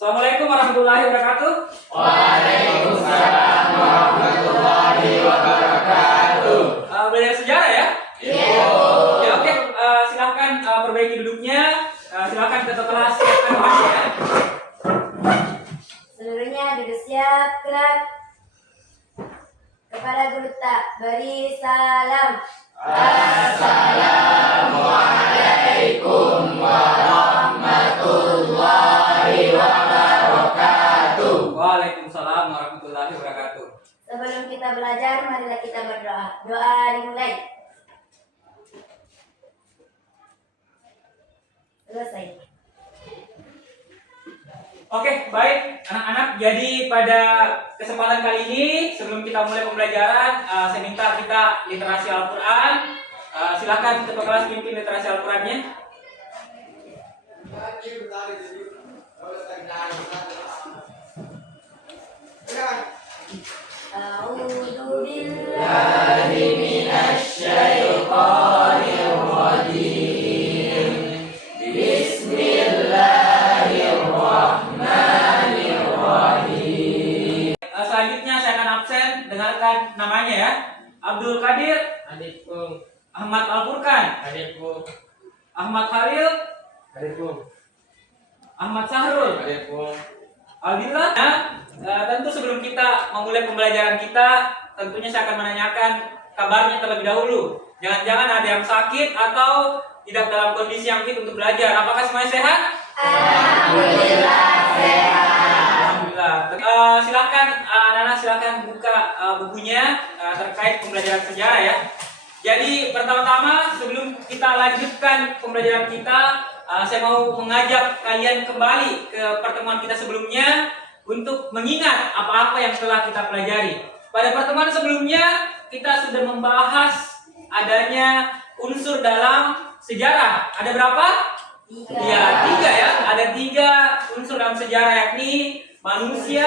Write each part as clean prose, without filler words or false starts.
Assalamualaikum warahmatullahi wabarakatuh. Waalaikumsalam warahmatullahi wabarakatuh. Belajar sejarah ya? Iya. Ya oke. Silahkan perbaiki duduknya. Silahkan kita telah siapkan bahannya ya. Seluruhnya duduk siap, gerak. Kepada guru tak beri salam. Assalamualaikum warahmatullahi wabarakatuh. Waalaikumsalam warahmatullahi wabarakatuh. Sebelum kita belajar, marilah kita berdoa. Doa dimulai. Selesai. Oke, baik anak-anak. Jadi pada kesempatan kali ini, sebelum kita mulai pembelajaran, saya minta kita literasi Al-Quran. Silakan ketua kelas pimpin literasi Al-Qurannya. A'udzu billahi Minasyaitonir rajim. Bismillahirrahmanirrahim. Selanjutnya saya akan absen. Dengarkan namanya ya. Abdul Qadir, Adikku, Ahmad Al-Furqan, adikku, Ahmad Khalil, adikku, Ahmad Sahrul, adikku. Aldila. Tentu sebelum kita memulai pembelajaran kita, tentunya saya akan menanyakan kabarnya terlebih dahulu. Jangan-jangan ada yang sakit atau tidak dalam kondisi yang fit untuk belajar. Apakah semuanya sehat? Alhamdulillah sehat. Alhamdulillah. Silakan anak-anak silakan buka bukunya terkait pembelajaran sejarah ya. Jadi pertama-tama sebelum kita lanjutkan pembelajaran kita, saya mau mengajak kalian kembali ke pertemuan kita sebelumnya untuk mengingat apa-apa yang telah kita pelajari. Pada pertemuan sebelumnya kita sudah membahas adanya unsur dalam sejarah. Ada berapa? Ya, 3 ya. Ada 3 unsur dalam sejarah, yakni manusia,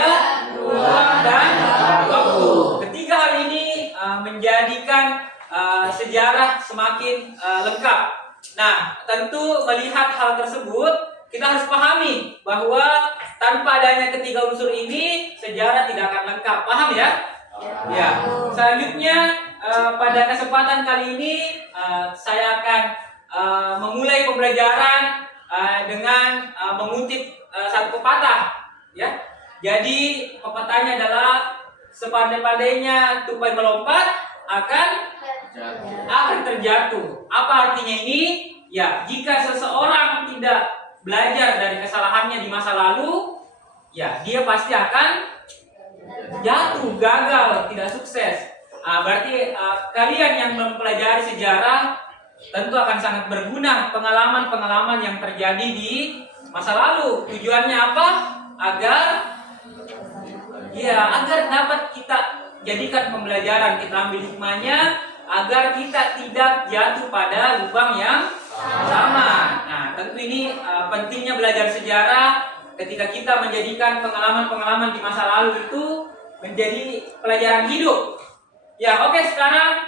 ruang, dan waktu. Ketiga hal ini menjadikan sejarah semakin lengkap. Nah, tentu melihat hal tersebut, kita harus pahami bahwa tanpa adanya ketiga unsur ini, sejarah tidak akan lengkap. Paham ya? Ya. Selanjutnya, pada kesempatan kali ini, saya akan memulai pembelajaran dengan mengutip satu pepatah. Ya. Jadi pepatahnya adalah sepandai-pandainya tupai melompat akan terjatuh. Apa artinya ini? Ya, jika seseorang tidak belajar dari kesalahannya di masa lalu, ya dia pasti akan jatuh, gagal, tidak sukses. Berarti kalian yang mempelajari sejarah tentu akan sangat berguna pengalaman-pengalaman yang terjadi di masa lalu. Tujuannya apa? Agar dapat kita jadikan pembelajaran, kita ambil hikmahnya agar kita tidak jatuh pada lubang yang sama. Nah, tentu ini pentingnya belajar sejarah ketika kita menjadikan pengalaman-pengalaman di masa lalu itu menjadi pelajaran hidup. Ya, oke, sekarang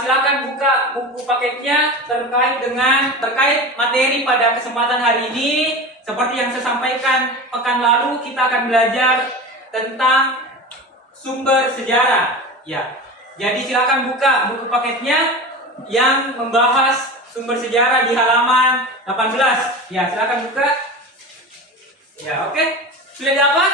silakan buka buku paketnya terkait materi pada kesempatan hari ini. Seperti yang saya sampaikan pekan lalu, kita akan belajar tentang sumber sejarah. Ya, jadi silakan buka buku paketnya yang membahas sumber sejarah di halaman 18. Ya, silakan buka. Ya, oke. Sudah dapat?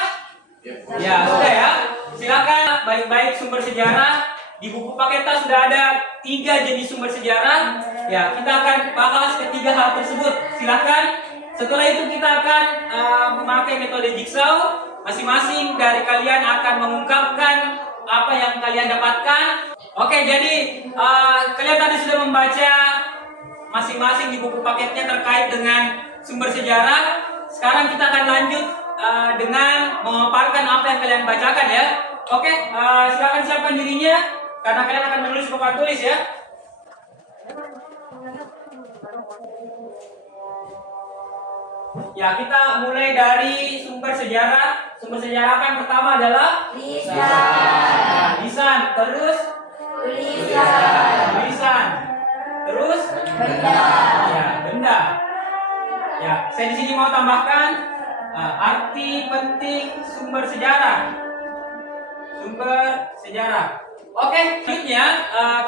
Ya, sudah ya. Silakan baik-baik sumber sejarah. Di buku paket sudah ada 3 jenis sumber sejarah. Ya, kita akan bahas ketiga hal tersebut. Silakan. Setelah itu kita akan memakai metode jigsaw. Masing-masing dari kalian akan mengungkapkan apa yang kalian dapatkan. Oke, jadi kalian tadi sudah membaca masing-masing di buku paketnya terkait dengan sumber sejarah. Sekarang kita akan lanjut dengan memaparkan apa yang kalian bacakan ya. Oke, silakan siapkan dirinya karena kalian akan menulis papan tulis ya. Ya, kita mulai dari sumber sejarah. Sumber sejarah kan pertama adalah lisan, terus tulisan, terus Benda. ya, benda. Ya, saya di sini mau tambahkan Arti penting sumber sejarah. Sumber sejarah. Oke, selanjutnya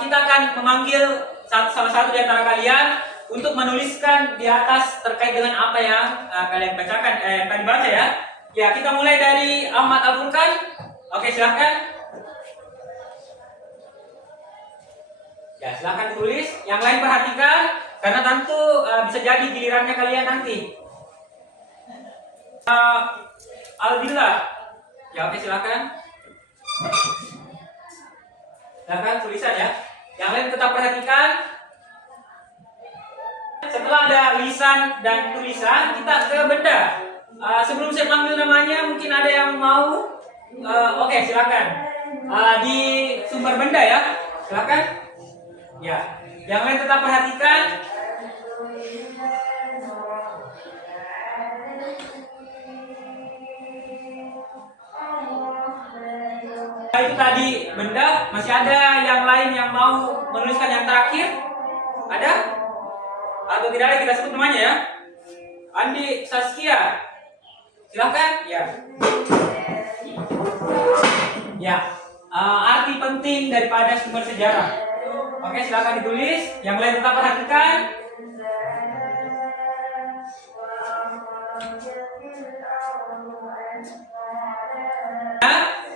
kita akan memanggil salah satu di antara kalian untuk menuliskan di atas terkait dengan apa yang kalian bacakan, tadi baca ya. Ya, kita mulai dari Ahmad Al-Furqan. Oke, silahkan. Ya, silahkan tulis. Yang lain perhatikan, karena tentu bisa jadi gilirannya kalian nanti. Aldila. Ya, oke, silahkan. Silahkan tulisan ya. Yang lain tetap perhatikan. Setelah ada lisan dan tulisan, kita ke benda. Sebelum saya panggil namanya, mungkin ada yang mau. Oke, silakan. Di sumber benda ya, silakan. Ya, yang lain tetap perhatikan. Itu tadi benda. Masih ada yang lain yang mau menuliskan yang terakhir? Ada? Atau tidak ada, kita sebut namanya ya. Andi Saskia, silahkan. Ya. Ya. Arti penting daripada sumber sejarah. Oke, silahkan ditulis. Yang lain tetap perhatikan.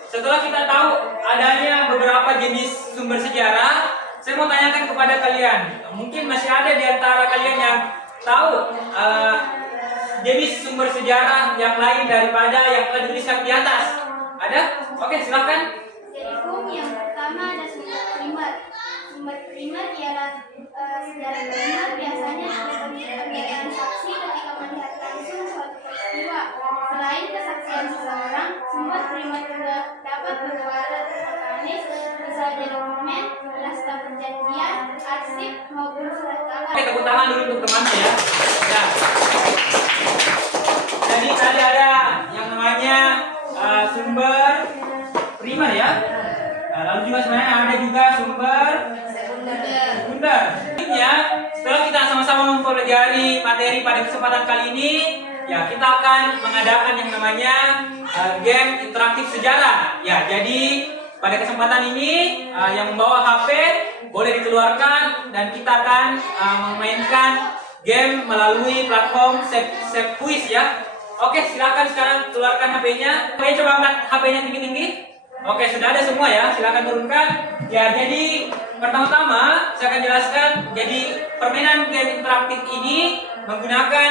Setelah kita tahu adanya beberapa jenis sumber sejarah, saya mau tanyakan kepada kalian. Mungkin masih ada di antara kalian yang tahu jenis sumber sejarah yang lain daripada yang telah dituliskan di atas. Ada? Oke, silakan. Jadi hukum yang pertama ada sumber primer. Sumber primer ialah sejarah primer biasanya ada pernyataan saksi ketika melihat langsung suatu peristiwa. Selain kesaksian seseorang, sumber primer juga dapat berupa alat mekanis, misalnya dokumen, naskah perjanjian, arsip maupun surat kabar. Oke, tepuk tangan dulu untuk temannya ya. Ya. Jadi tadi ada yang namanya sumber primer ya. Lalu juga sebenarnya ada juga sumber sekunder. Selanjutnya, setelah kita sama-sama mempelajari materi pada kesempatan kali ini, ya kita akan mengadakan yang namanya game interaktif sejarah. Ya, jadi pada kesempatan ini yang membawa HP boleh dikeluarkan dan kita akan memainkan game melalui platform Save Quiz ya. Oke, silakan sekarang keluarkan HP-nya. Oke, coba angkat HP-nya tinggi-tinggi. Oke, sudah ada semua ya. Silakan turunkan. Ya, jadi pertama-tama saya akan jelaskan. Jadi permainan game interaktif ini menggunakan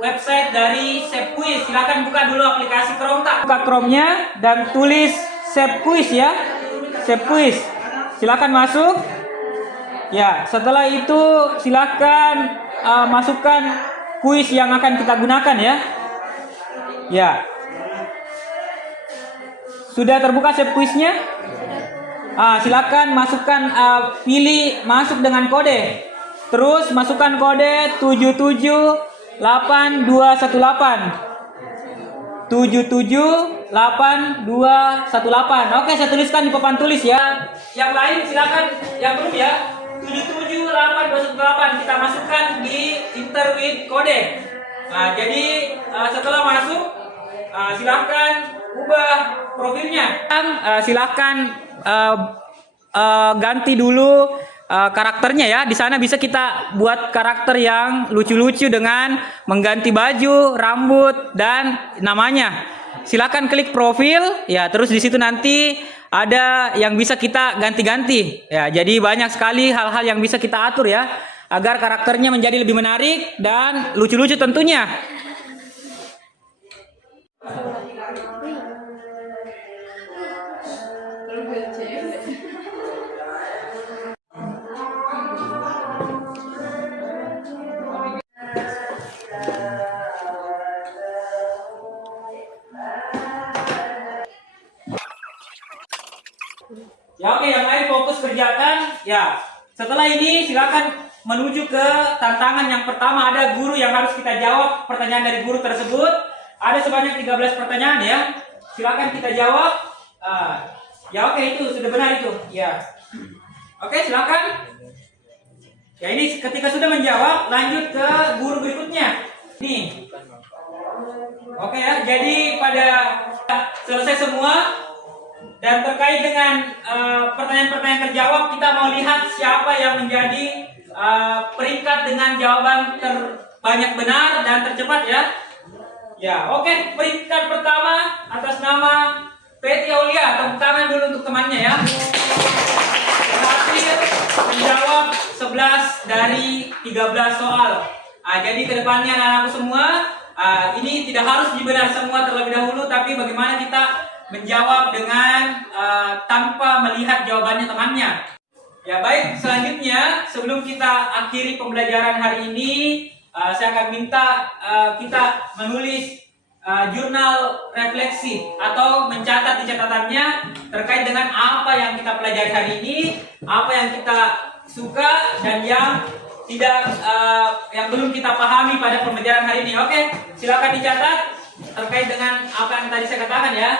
website dari Save Quiz. Silakan buka dulu aplikasi Chrome. Buka Chrome-nya dan tulis Save Quiz ya. Save Quiz. Silakan masuk. Ya, setelah itu silakan masukkan kuis yang akan kita gunakan ya. Ya. Sudah terbuka Save Quiz-nya? Silakan masukkan pilih masuk dengan kode. Terus masukkan kode 7782218. 7782218. Oke, saya tuliskan di papan tulis ya. Yang lain silakan yang belum ya. 7782218 kita masukkan di enter with kode. Jadi setelah masuk silakan ubah profilnya. Silakan ganti dulu karakternya ya. Di sana bisa kita buat karakter yang lucu-lucu dengan mengganti baju, rambut dan namanya. Silakan klik profil ya, terus di situ nanti ada yang bisa kita ganti-ganti ya. Jadi banyak sekali hal-hal yang bisa kita atur ya agar karakternya menjadi lebih menarik dan lucu-lucu tentunya. Ya oke, yang lain fokus kerjakan. Ya, setelah ini silakan menuju ke tantangan yang pertama. Ada guru yang harus kita jawab pertanyaan dari guru tersebut. Ada sebanyak 13 pertanyaan ya. Silakan kita jawab. Ya oke, itu sudah benar itu. Ya. Oke, silakan. Ya ini ketika sudah menjawab, lanjut ke guru berikutnya. Nih. Oke ya, jadi pada selesai semua dan terkait dengan pertanyaan-pertanyaan terjawab, kita mau lihat siapa yang menjadi peringkat dengan jawaban terbanyak benar dan tercepat ya. Ya, oke, peringkat pertama atas nama Peti Aulia. Tepuk tangan dulu untuk temannya ya. Berhasil menjawab 11 dari 13 soal. Jadi kedepannya anak-anakku semua, ini tidak harus dibenar semua terlebih dahulu, tapi bagaimana kita menjawab dengan tanpa melihat jawabannya temannya. Ya baik, selanjutnya sebelum kita akhiri pembelajaran hari ini, saya akan minta kita menulis jurnal refleksi atau mencatat di catatannya terkait dengan apa yang kita pelajari hari ini, apa yang kita suka dan yang tidak yang belum kita pahami pada pembelajaran hari ini. Oke, silakan dicatat terkait dengan apa yang tadi saya katakan ya.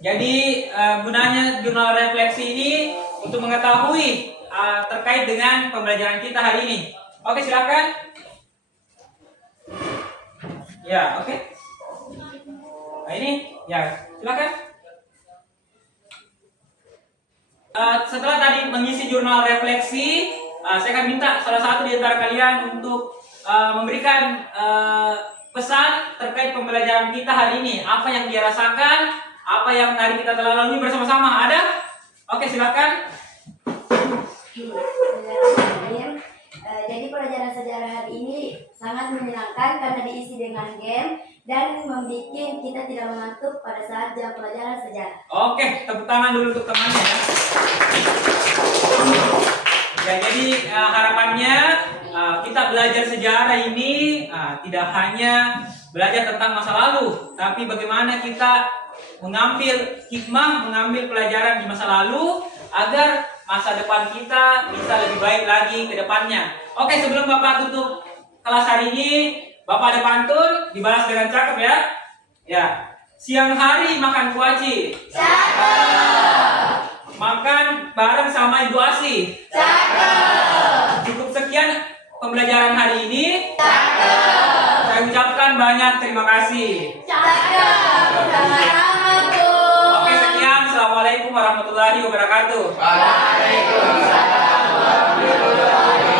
Jadi gunanya jurnal refleksi ini untuk mengetahui terkait dengan pembelajaran kita hari ini. Oke, silakan. Ya, oke. Nah ini, ya, silakan. Setelah tadi mengisi jurnal refleksi, saya akan minta salah satu di antara kalian untuk memberikan pesan terkait pembelajaran kita hari ini. Apa yang dia rasakan, apa yang tadi kita telah lalui bersama-sama. Ada? Oke, silakan. Jadi pelajaran sejarah hari ini sangat menyenangkan karena diisi dengan game dan membuat kita tidak mengantuk pada saat jam pelajaran sejarah. Oke, tepuk tangan dulu untuk temannya ya. Ya, jadi harapannya kita belajar sejarah ini tidak hanya belajar tentang masa lalu, tapi bagaimana kita mengambil hikmah, mengambil pelajaran di masa lalu agar masa depan kita bisa lebih baik lagi ke depannya. Oke, sebelum Bapak tutup kelas hari ini, Bapak ada pantun, dibalas dengan cakep ya. Ya, siang hari makan kuaci. Cakep. Makan bareng sama Ibu Asi. Cakep. Cukup sekian pembelajaran hari ini. Cakep. Saya ucapkan banyak terima kasih. Cakep. Sama-sama, Bu. Oke, sekian. Assalamualaikum warahmatullahi wabarakatuh. Waalaikumsalam warahmatullahi wabarakatuh.